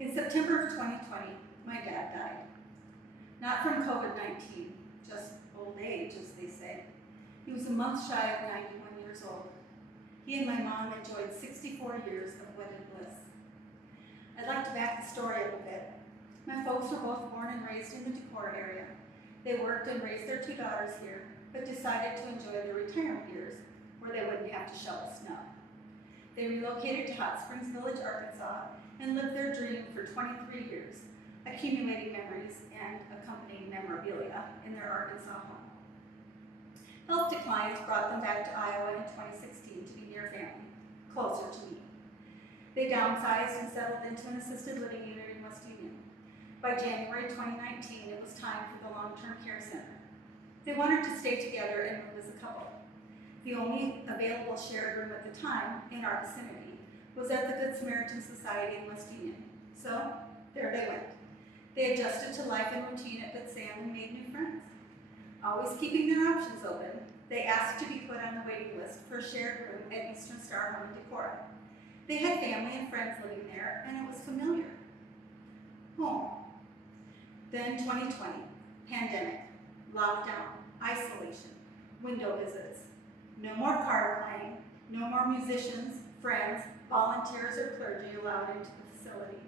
In September of 2020, my dad died. Not from COVID-19, just old age, as they say. He was a month shy of 91 years old. He and my mom enjoyed 64 years of wedded bliss. I'd like to back the story up a bit. My folks were both born and raised in the Decorah area. They worked and raised their 2 daughters here, but decided to enjoy their retirement years where they wouldn't have to shovel snow. They relocated to Hot Springs Village, Arkansas, and lived their dream for 23 years, accumulating memories and accompanying memorabilia in their Arkansas home. Health declines brought them back to Iowa in 2016 to be near family, closer to me. They downsized and settled into an assisted living unit in West Union. By January 2019, it was time for the long-term care center. They wanted to stay together and move as a couple. The only available shared room at the time in our vicinity was at the Good Samaritan Society in West Union. So there they went. They adjusted to life and routine at Good Sam and made new friends. Always keeping their options open, they asked to be put on the waiting list for a shared room at Eastern Star Home in Decorah. They had family and friends living there, and it was familiar. Home. Then 2020, pandemic, lockdown, isolation, window visits. No more card playing, no more musicians, friends, volunteers, or clergy allowed into the facility.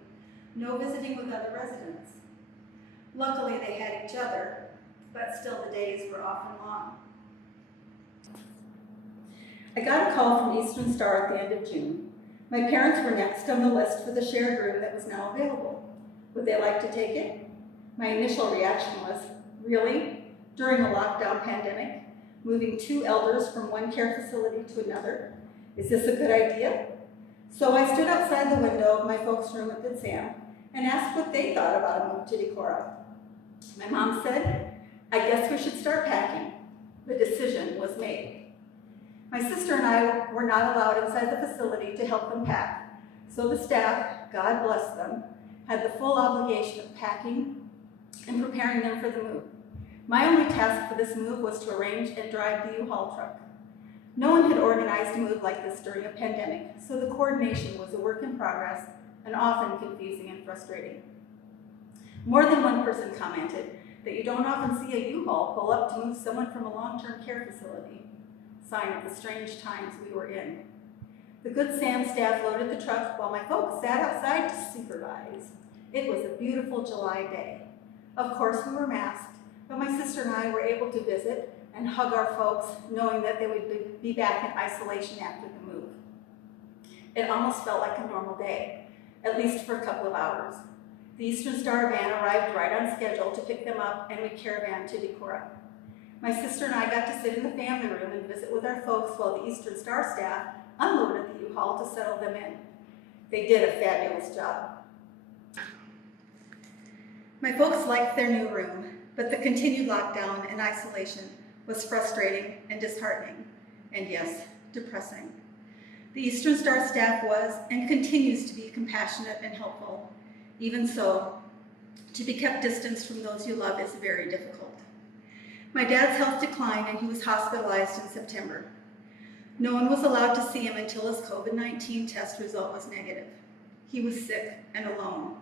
No visiting with other residents. Luckily, they had each other, but still the days were often long. I got a call from Eastern Star at the end of June. My parents were next on the list for the shared room that was now available. Would they like to take it? My initial reaction was, really? During a lockdown pandemic? Moving 2 elders from one care facility to another? Is this a good idea? So I stood outside the window of my folks' room at Good Sam and asked what they thought about a move to Decorah. My mom said, I guess we should start packing. The decision was made. My sister and I were not allowed inside the facility to help them pack, so the staff, God bless them, had the full obligation of packing and preparing them for the move. My only task for this move was to arrange and drive the U-Haul truck. No one had organized a move like this during a pandemic, so the coordination was a work in progress and often confusing and frustrating. More than one person commented that you don't often see a U-Haul pull up to move someone from a long-term care facility, sign of the strange times we were in. The Good Sam staff loaded the truck while my folks sat outside to supervise. It was a beautiful July day. Of course, we were masked, but my sister and I were able to visit and hug our folks, knowing that they would be back in isolation after the move. It almost felt like a normal day, at least for a couple of hours. The Eastern Star van arrived right on schedule to pick them up, and we caravanned to Decorah. My sister and I got to sit in the family room and visit with our folks while the Eastern Star staff unloaded the U-Haul to settle them in. They did a fabulous job. My folks liked their new room, but the continued lockdown and isolation was frustrating and disheartening, and yes, depressing. The Eastern Star staff was and continues to be compassionate and helpful. Even so, to be kept distance from those you love is very difficult. My dad's health declined and he was hospitalized in September. No one was allowed to see him until his COVID-19 test result was negative. He was sick and alone.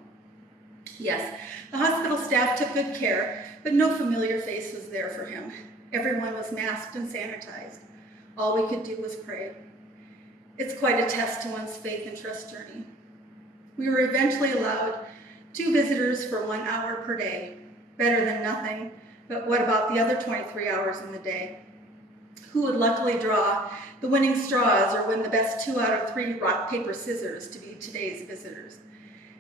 Yes, the hospital staff took good care, but no familiar face was there for him. Everyone was masked and sanitized. All we could do was pray. It's quite a test to one's faith and trust journey. We were eventually allowed 2 visitors for 1 hour per day. Better than nothing, but what about the other 23 hours in the day? Who would luckily draw the winning straws or win the best 2 out of 3 rock, paper, scissors to be today's visitors?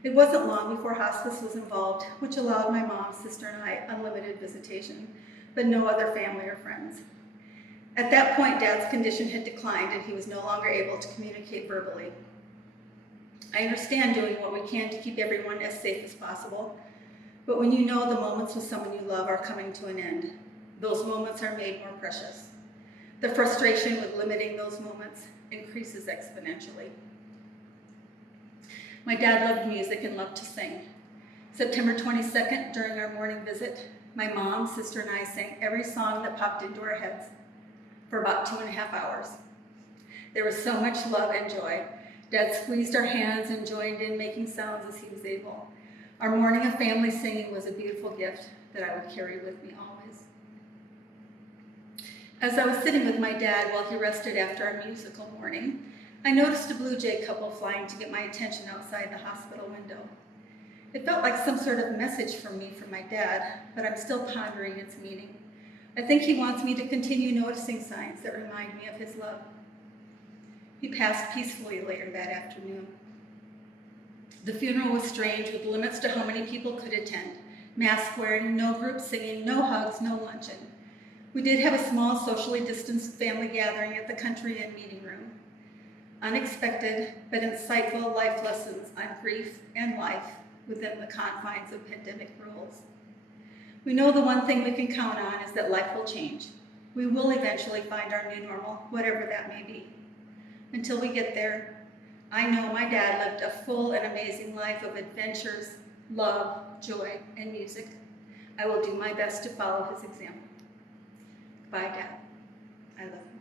It wasn't long before hospice was involved, which allowed my mom, sister, and I unlimited visitation, but no other family or friends. At that point, Dad's condition had declined and he was no longer able to communicate verbally. I understand doing what we can to keep everyone as safe as possible, but when you know the moments with someone you love are coming to an end, those moments are made more precious. The frustration with limiting those moments increases exponentially. My dad loved music and loved to sing. September 22nd, during our morning visit, my mom, sister, and I sang every song that popped into our heads for about 2.5 hours. There was so much love and joy. Dad squeezed our hands and joined in making sounds as he was able. Our morning of family singing was a beautiful gift that I would carry with me always. As I was sitting with my dad while he rested after our musical morning, I noticed a blue jay couple flying to get my attention outside the hospital window. It felt like some sort of message from me from my dad, but I'm still pondering its meaning. I think he wants me to continue noticing signs that remind me of his love. He passed peacefully later that afternoon. The funeral was strange, with limits to how many people could attend. Mask wearing, no group singing, no hugs, no luncheon. We did have a small socially distanced family gathering at the Country Inn meeting room. Unexpected but insightful life lessons on grief and life within the confines of pandemic rules. We know the one thing we can count on is that life will change. We will eventually find our new normal, whatever that may be. Until we get there, I know my dad lived a full and amazing life of adventures, love, joy, and music. I will do my best to follow his example. Bye, Dad. I love you.